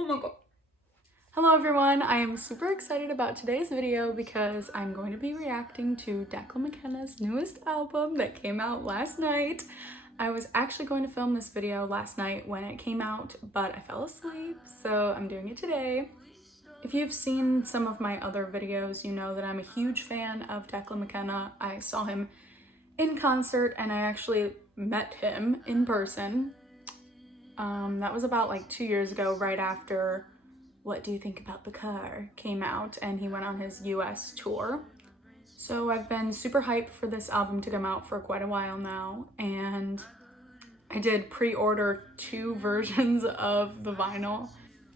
Oh my god. Hello everyone, I am super excited about today's video because I'm going to be reacting to Declan McKenna's newest album that came out last night. I was actually going to film this video last night when it came out, but I fell asleep, so I'm doing it today. If you've seen some of my other videos, you know that I'm a huge fan of Declan McKenna. I saw him in concert and I actually met him in person. That was about like 2 years ago, right after What Do You Think About the Car came out, and he went on his US tour. So I've been super hyped for this album to come out for quite a while now, and I did pre-order 2 versions of the vinyl.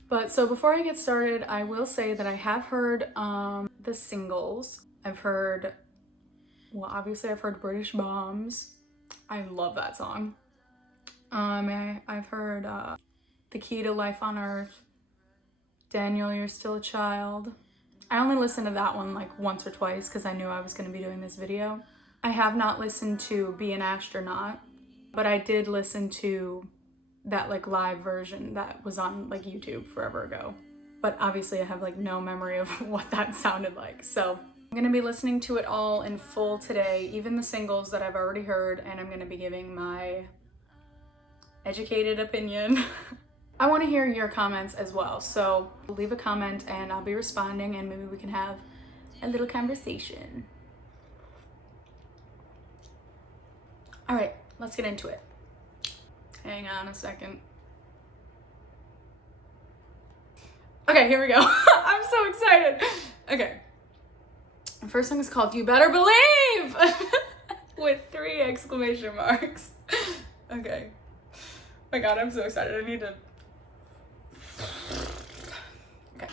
But so before I get started, I will say that I have heard the singles. I've heard, well, obviously I've heard British Bombs. I love that song. I've heard The Key to Life on Earth, Daniel, You're Still a Child. I only listened to that one like once or twice because I knew I was going to be doing this video. I have not listened to Be an Astronaut, but I did listen to that like live version that was on like YouTube forever ago. But obviously I have like no memory of what that sounded like. So I'm going to be listening to it all in full today, even the singles that I've already heard, and I'm going to be giving my educated opinion. I want to hear your comments as well, so leave a comment and I'll be responding and maybe we can have a little conversation. All right, let's get into it. Hang on a second. Okay, here we go. I'm so excited. Okay. The first song is called You Better Believe with 3 exclamation marks. Okay. Oh my god, I'm so excited. I need to... Okay.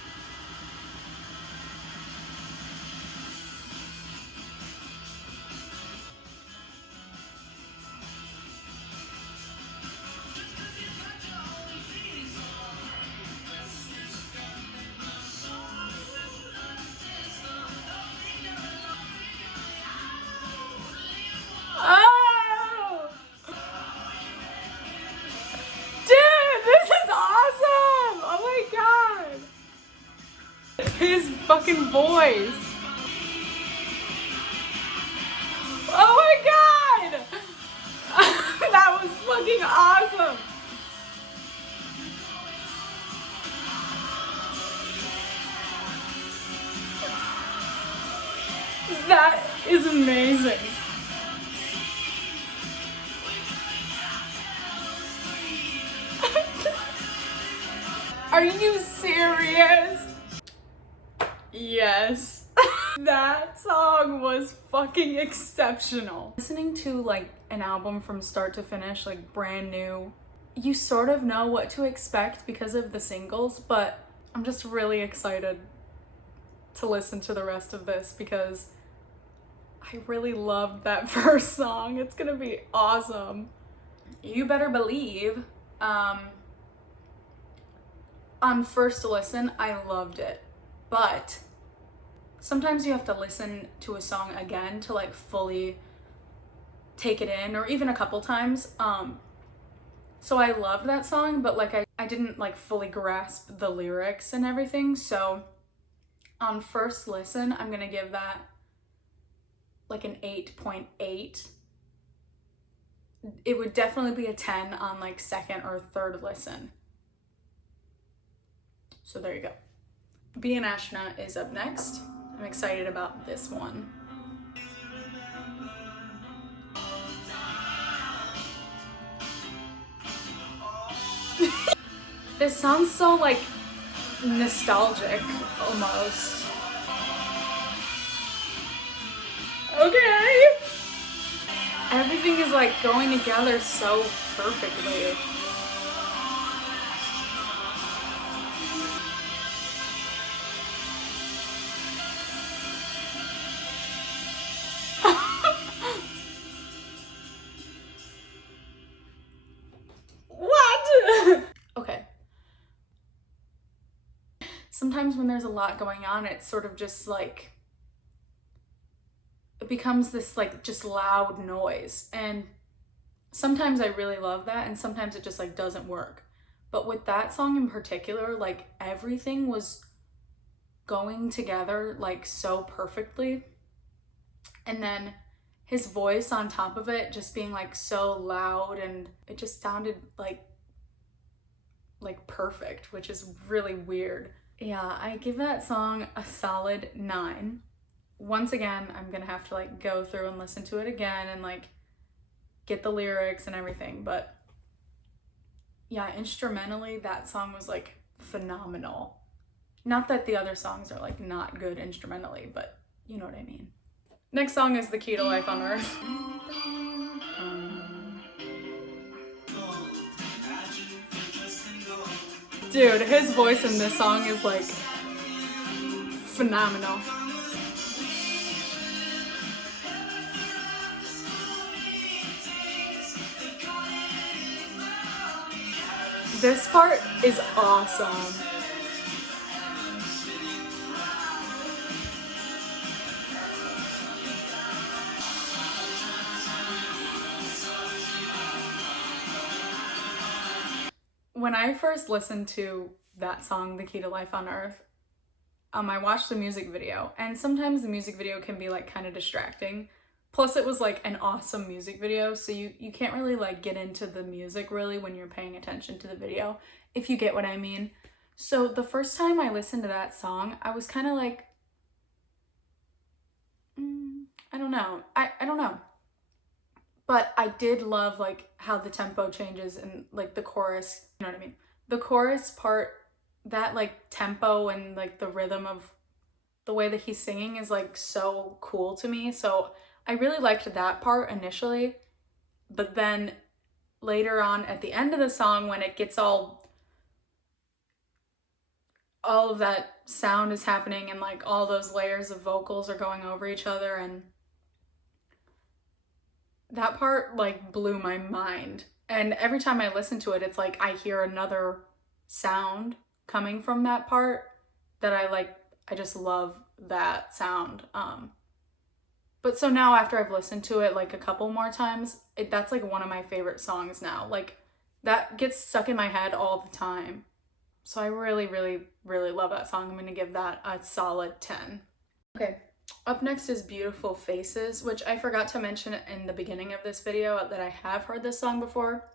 Oh! Dude, this is awesome! Oh my god! His fucking voice. Oh my god! That was fucking awesome! That is amazing. Are you serious? Yes. That song was fucking exceptional. Listening to like an album from start to finish, like brand new, you sort of know what to expect because of the singles, but I'm just really excited to listen to the rest of this because I really loved that first song. It's gonna be awesome. You Better Believe, on first listen, I loved it, but sometimes you have to listen to a song again to like fully take it in, or even a couple times. So I loved that song, but like I didn't like fully grasp the lyrics and everything. So on first listen, I'm gonna give that like an 8.8. It would definitely be a 10 on like second or third listen. So there you go. Be an Astronaut is up next. I'm excited about this one. This sounds so like nostalgic almost. Okay. Everything is like going together so perfectly. What? Okay. Sometimes when there's a lot going on, it's sort of just like, it becomes this like just loud noise, and sometimes I really love that and sometimes it just like doesn't work. But with that song in particular, like everything was going together like so perfectly. And then his voice on top of it just being like so loud, and it just sounded like perfect, which is really weird. Yeah, I give that song a solid 9. Once again, I'm gonna have to like go through and listen to it again and like get the lyrics and everything, but yeah, instrumentally that song was like phenomenal. Not that the other songs are like not good instrumentally, but you know what I mean. Next song is The Key to Life on Earth. Dude, his voice in this song is like phenomenal. This part is awesome. When I first listened to that song, The Key to Life on Earth, I watched the music video, and sometimes the music video can be like kind of distracting. Plus it was like an awesome music video, so you can't really like get into the music really when you're paying attention to the video, if you get what I mean. So the first time I listened to that song, I was kind of like, I don't know. I don't know. But I did love like how the tempo changes and like the chorus, you know what I mean? The chorus part, that like tempo and like the rhythm of the way that he's singing is like so cool to me. So I really liked that part initially, but then later on at the end of the song, when it gets all of that sound is happening and like all those layers of vocals are going over each other, and that part like blew my mind. And every time I listen to it, it's like I hear another sound coming from that part that I just love that sound. But so now after I've listened to it like a couple more times, that's like one of my favorite songs now. Like that gets stuck in my head all the time. So I really, really, really love that song. I'm gonna give that a solid 10. Okay, up next is Beautiful Faces, which I forgot to mention in the beginning of this video that I have heard this song before.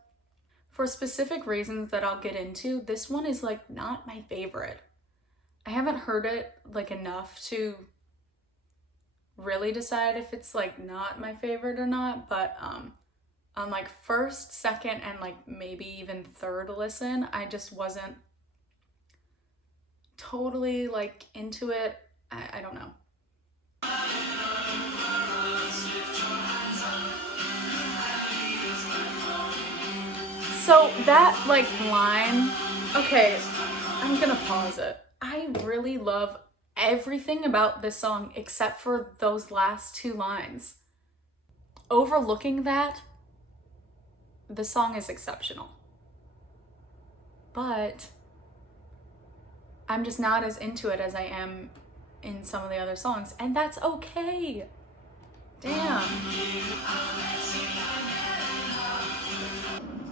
For specific reasons that I'll get into, this one is like not my favorite. I haven't heard it like enough to really decide if it's like not my favorite or not, but on like first, second, and like maybe even third listen, I just wasn't totally like into it. I don't know. So that like line, okay, I'm gonna pause it. I really love everything about this song except for those last 2 lines. Overlooking that, the song is exceptional. But I'm just not as into it as I am in some of the other songs, and that's okay. Damn.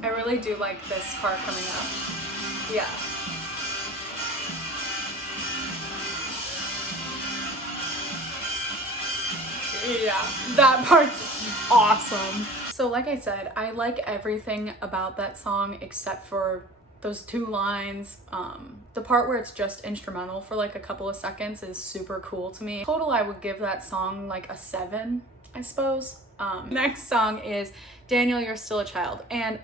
I really do like this part coming up. Yeah. Yeah, that part's awesome. So like I said, I like everything about that song except for those 2 lines. The part where it's just instrumental for like a couple of seconds is super cool to me. Total, I would give that song like a 7, I suppose. Next song is Daniel, You're Still a Child. And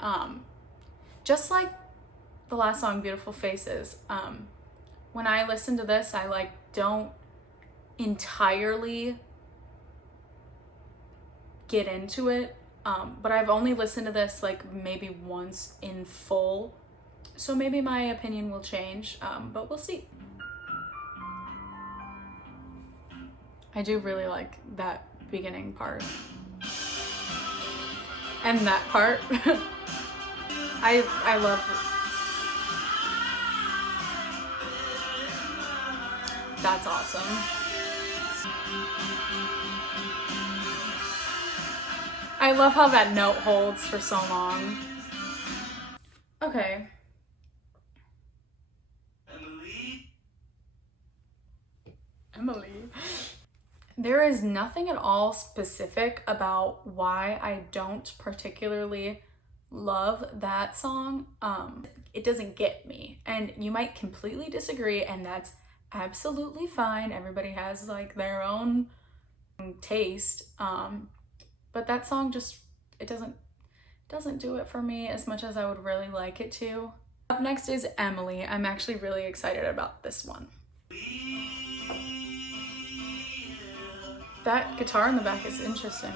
just like the last song, Beautiful Faces, when I listen to this, I like don't entirely get into it. But I've only listened to this like maybe once in full. So maybe my opinion will change, but we'll see. I do really like that beginning part. And that part. I love it. That's awesome. I love how that note holds for so long. Okay. Emily. There is nothing at all specific about why I don't particularly love that song. It doesn't get me, and you might completely disagree, and that's absolutely fine. Everybody has like their own taste, but that song just, it doesn't do it for me as much as I would really like it to. Up next is Emily. I'm actually really excited about this one. That guitar in the back is interesting.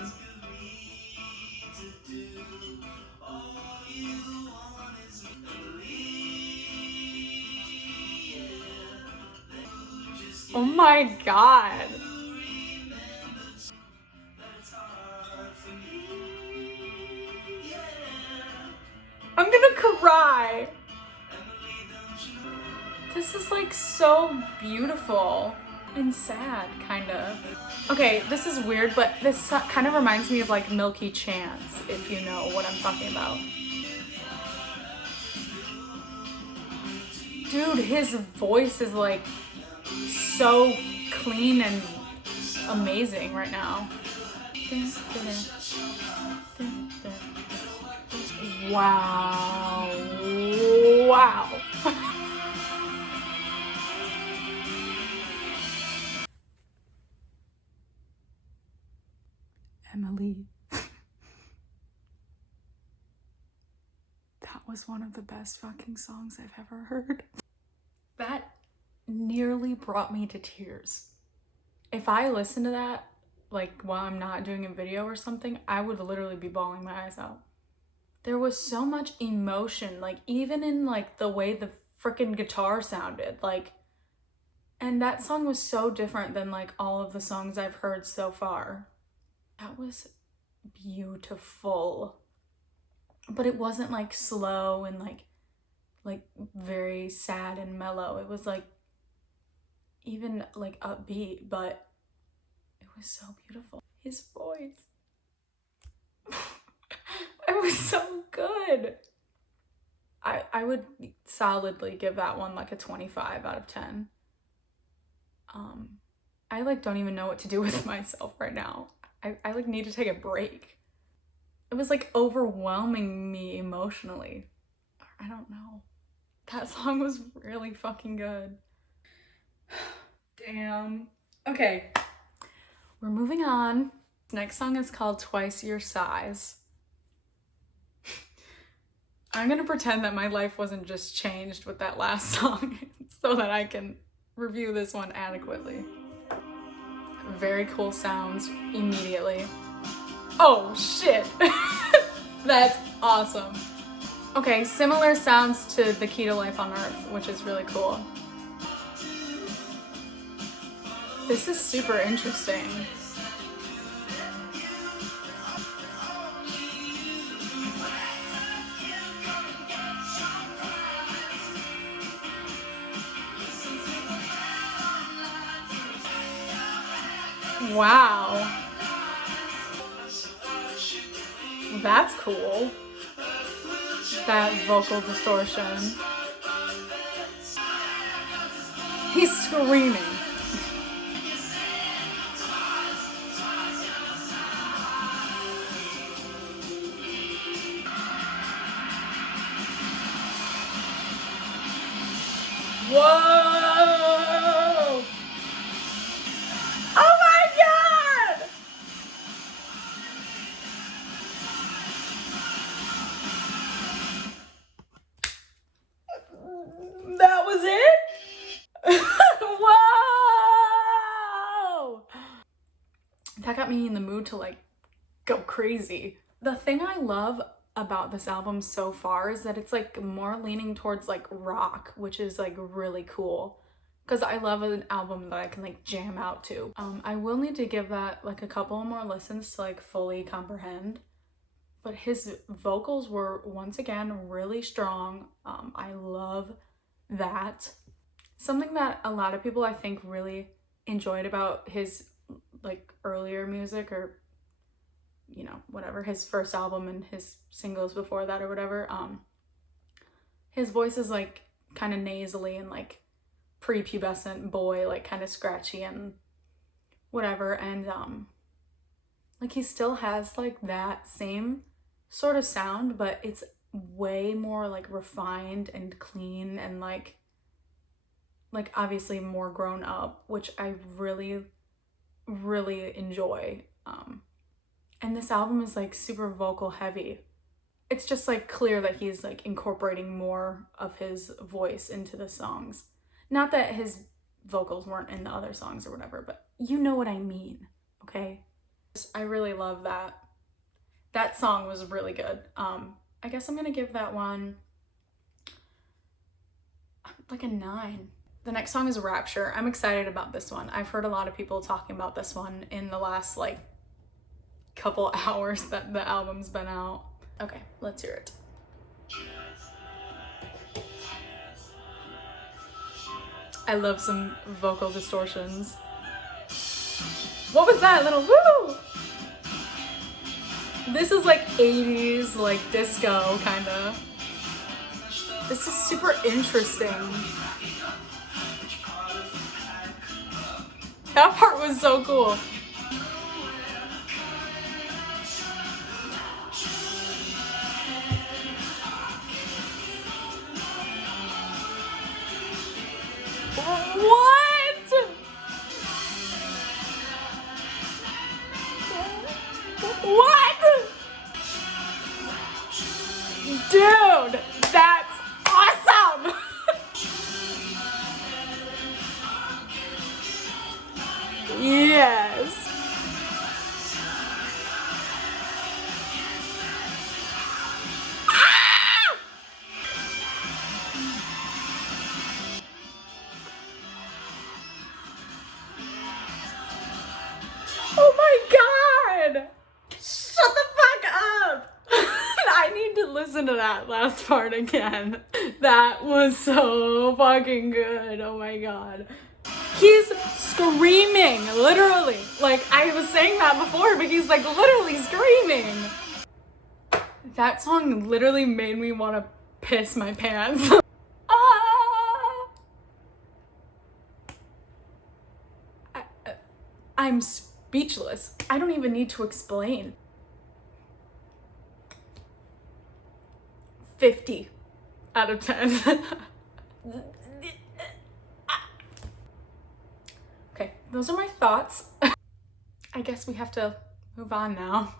Oh my god. I'm gonna cry. This is like so beautiful and sad, kinda. Okay, this is weird, but this kind of reminds me of like Milky Chance, if you know what I'm talking about. Dude, his voice is like so clean and amazing right now. Wow. Wow. Emily. That was one of the best fucking songs I've ever heard. That nearly brought me to tears. If I listened to that, like while I'm not doing a video or something, I would literally be bawling my eyes out. There was so much emotion, like even in like the way the freaking guitar sounded, like, and that song was so different than like all of the songs I've heard so far. That was beautiful. But it wasn't like slow and like very sad and mellow. It was like even like upbeat, but it was so beautiful. His voice. It was so good. I would solidly give that one like a 25 out of 10. I like don't even know what to do with myself right now. I like need to take a break. It was like overwhelming me emotionally. I don't know. That song was really fucking good. Damn. Okay, we're moving on. Next song is called Twice Your Size. I'm gonna pretend that my life wasn't just changed with that last song so that I can review this one adequately. Very cool sounds immediately. Oh shit. That's awesome. Okay, similar sounds to The Key to Life on Earth, which is really cool. This is super interesting. Wow. That's cool. That vocal distortion. He's screaming. Whoa! Oh my god! That was it? Whoa! That got me in the mood to like go crazy. The thing I love about this album so far is that it's like more leaning towards like rock, which is like really cool because I love an album that I can like jam out to. I will need to give that like a couple more listens to like fully comprehend, but his vocals were once again really strong. I love that. Something that a lot of people I think really enjoyed about his like earlier music, or you know, whatever, his first album and his singles before that or whatever, his voice is like kind of nasally and like prepubescent boy, like kind of scratchy and whatever. And like he still has like that same sort of sound, but it's way more like refined and clean and like obviously more grown up, which I really enjoy. And this album is like super vocal heavy. It's just like clear that he's like incorporating more of his voice into the songs. Not that his vocals weren't in the other songs or whatever, but you know what I mean, okay? I really love that. That song was really good. I guess I'm gonna give that one like a 9. The next song is Rapture. I'm excited about this one. I've heard a lot of people talking about this one in the last like couple hours that the album's been out. Okay, let's hear it. I love some vocal distortions. What was that little woo? This is like 80s, like disco kind of. This is super interesting. That part was so cool. What? What? Dude, that's awesome! Yes. Ah! Oh my god! Shut the fuck up! I need to listen to that last part again. That was so fucking good. Oh my god. He's screaming, literally. Like, I was saying that before, but he's like literally screaming. That song literally made me want to piss my pants. I'm speechless. I don't even need to explain. 50 out of 10. Okay, those are my thoughts. I guess we have to move on now.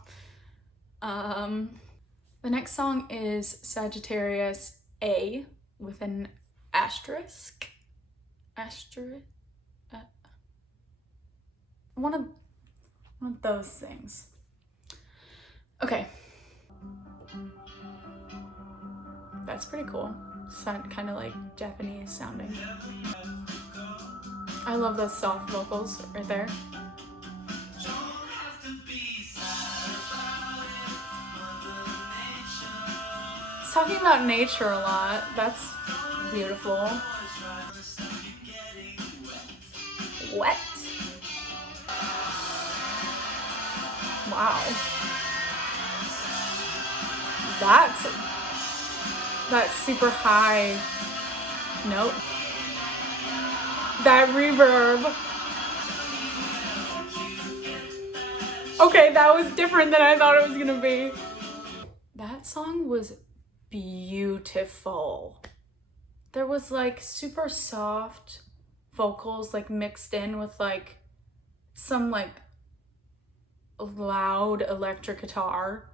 The next song is Sagittarius A with an asterisk. One of those things. Okay. That's pretty cool. Kind of like Japanese sounding. I love those soft vocals right there. It's talking about nature a lot. That's beautiful. Wet. Wow. That's super high note. That reverb. Okay, that was different than I thought it was gonna be. That song was beautiful. There was like super soft vocals like mixed in with like some like loud electric guitar,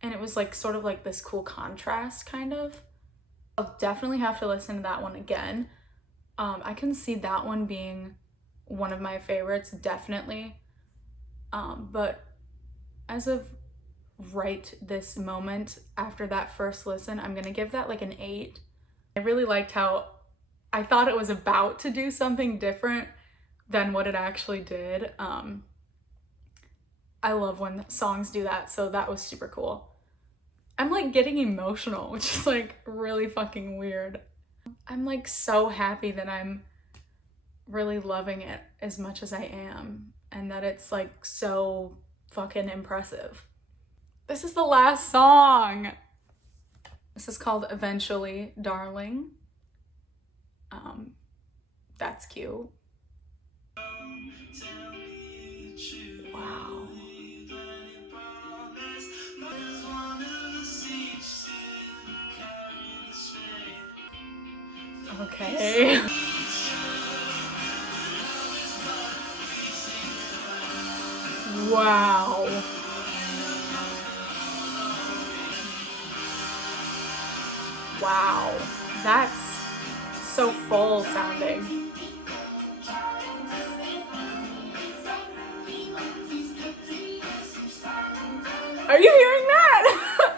and it was like sort of like this cool contrast kind of. I'll definitely have to listen to that one again. I can see that one being one of my favorites, definitely. But as of right this moment, after that first listen, I'm gonna give that like an 8. I really liked how I thought it was about to do something different than what it actually did. I love when songs do that, so that was super cool. I'm like getting emotional, which is like really fucking weird. I'm like so happy that I'm really loving it as much as I am, and that it's like so fucking impressive. This is the last song. This is called Eventually, Darling. That's cute. Wow. Okay. Wow. Wow. That's so full sounding. Are you hearing that?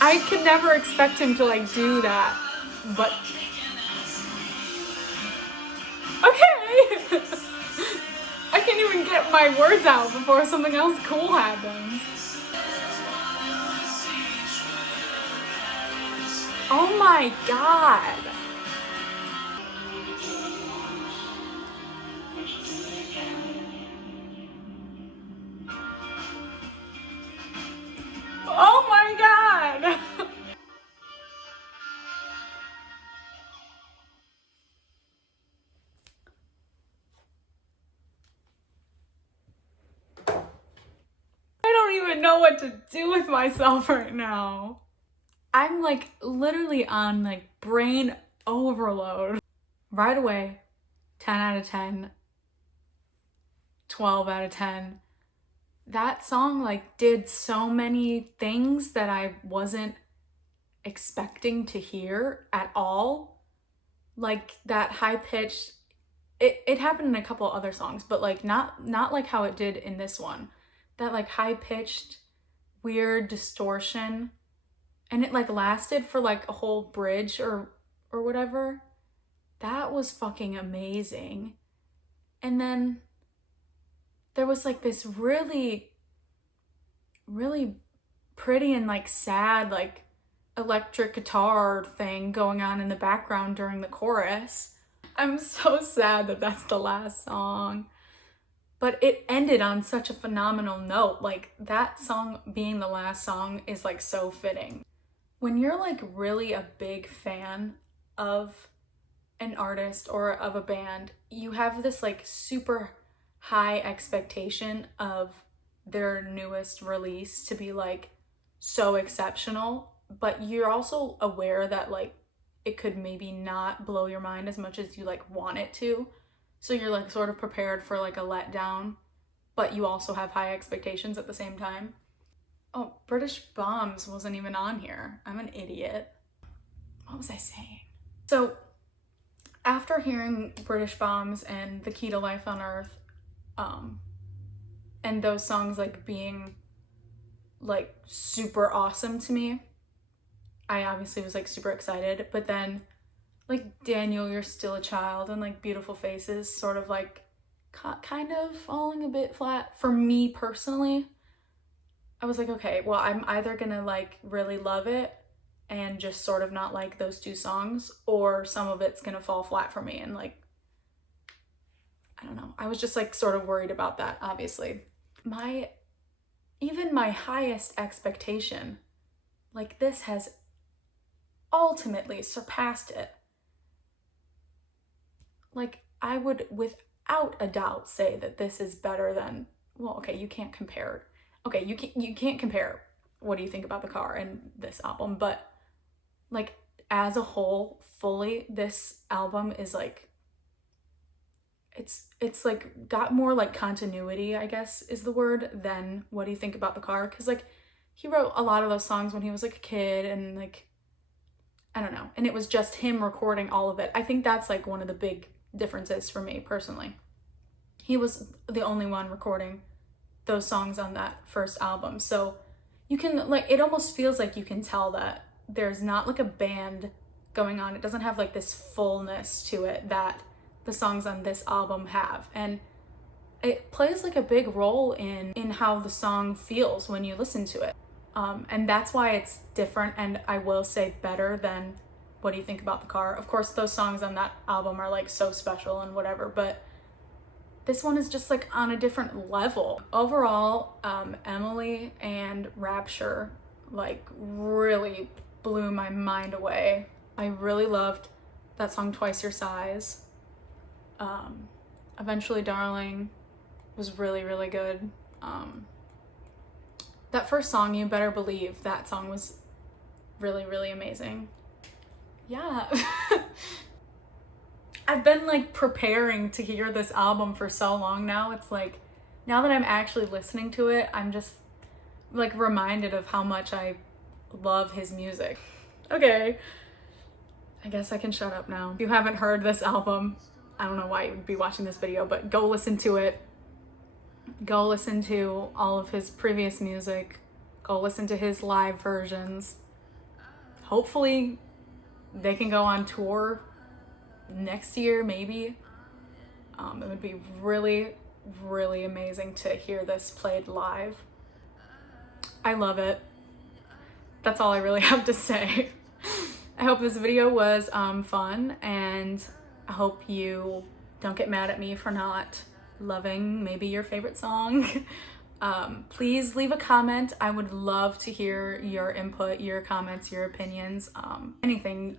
I could never expect him to like do that, but okay. I can't even get my words out before something else cool happens. Oh my god. Oh my god. I don't even know what to do with myself right now. I'm like literally on like brain overload. Right away, 10 out of 10, 12 out of 10. That song like did so many things that I wasn't expecting to hear at all. Like that high pitched, it happened in a couple other songs, but like not like how it did in this one. That like high pitched weird distortion, and it like lasted for like a whole bridge or whatever. That was fucking amazing. And then there was like this really pretty and like sad like electric guitar thing going on in the background during the chorus. I'm so sad that that's the last song. But it ended on such a phenomenal note. Like that song being the last song is like so fitting. When you're like really a big fan of an artist or of a band, you have this like super high expectation of their newest release to be like so exceptional, but you're also aware that like it could maybe not blow your mind as much as you like want it to. So you're like sort of prepared for like a letdown, but you also have high expectations at the same time. Oh, British Bombs wasn't even on here. I'm an idiot. What was I saying? So after hearing British Bombs and The Key to Life on Earth, and those songs like being like super awesome to me, I obviously was like super excited. But then like Daniel, You're Still a Child, and like Beautiful Faces sort of like kind of falling a bit flat for me personally. I was like, okay, well, I'm either gonna like really love it and just sort of not like those two songs, or some of it's gonna fall flat for me. And like, I don't know, I was just like sort of worried about that, obviously. Even my highest expectation, like this has ultimately surpassed it. Like I would without a doubt say that this is better than, well, okay, you can't compare. Okay, you can't compare What Do You Think About the Car and this album, but like as a whole, fully, this album is like, it's like got more like continuity, I guess is the word, than What Do You Think About the Car, because like he wrote a lot of those songs when he was like a kid, and like I don't know, and it was just him recording all of it. I think that's like one of the big differences for me personally. He was the only one recording those songs on that first album, so you can like, it almost feels like you can tell that there's not like a band going on. It doesn't have like this fullness to it that the songs on this album have, and it plays like a big role in how the song feels when you listen to it, and that's why it's different, and I will say better than What Do You Think About the Car. Of course, those songs on that album are like so special and whatever, but this one is just like on a different level. Overall, Emily and Rapture like really blew my mind away. I really loved that song Twice Your Size. Eventually Darling was really, really good. That first song, You Better Believe, that song was really, really amazing. Yeah. I've been like preparing to hear this album for so long now. It's like, now that I'm actually listening to it, I'm just like reminded of how much I love his music. Okay, I guess I can shut up now. If you haven't heard this album, I don't know why you would be watching this video, but go listen to it. Go listen to all of his previous music. Go listen to his live versions. Hopefully they can go on tour next year, maybe. It would be really, really amazing to hear this played live. I love it. That's all I really have to say. I hope this video was fun, and I hope you don't get mad at me for not loving maybe your favorite song. Please leave a comment. I would love to hear your input, your comments, your opinions. Anything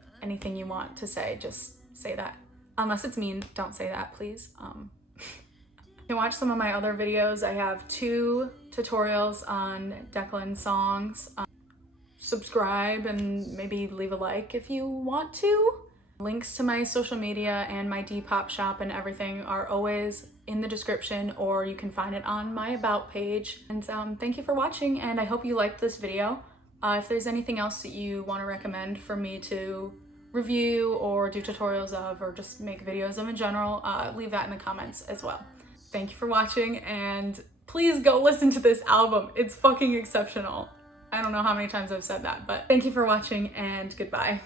you want to say, just say that. Unless it's mean, don't say that, please. You can watch some of my other videos. I have 2 tutorials on Declan songs. Subscribe and maybe leave a like if you want to. Links to my social media and my Depop shop and everything are always in the description, or you can find it on my About page. And thank you for watching, and I hope you liked this video. If there's anything else that you want to recommend for me to review or do tutorials of, or just make videos of in general, leave that in the comments as well. Thank you for watching, and please go listen to this album. It's fucking exceptional. I don't know how many times I've said that, but thank you for watching, and goodbye.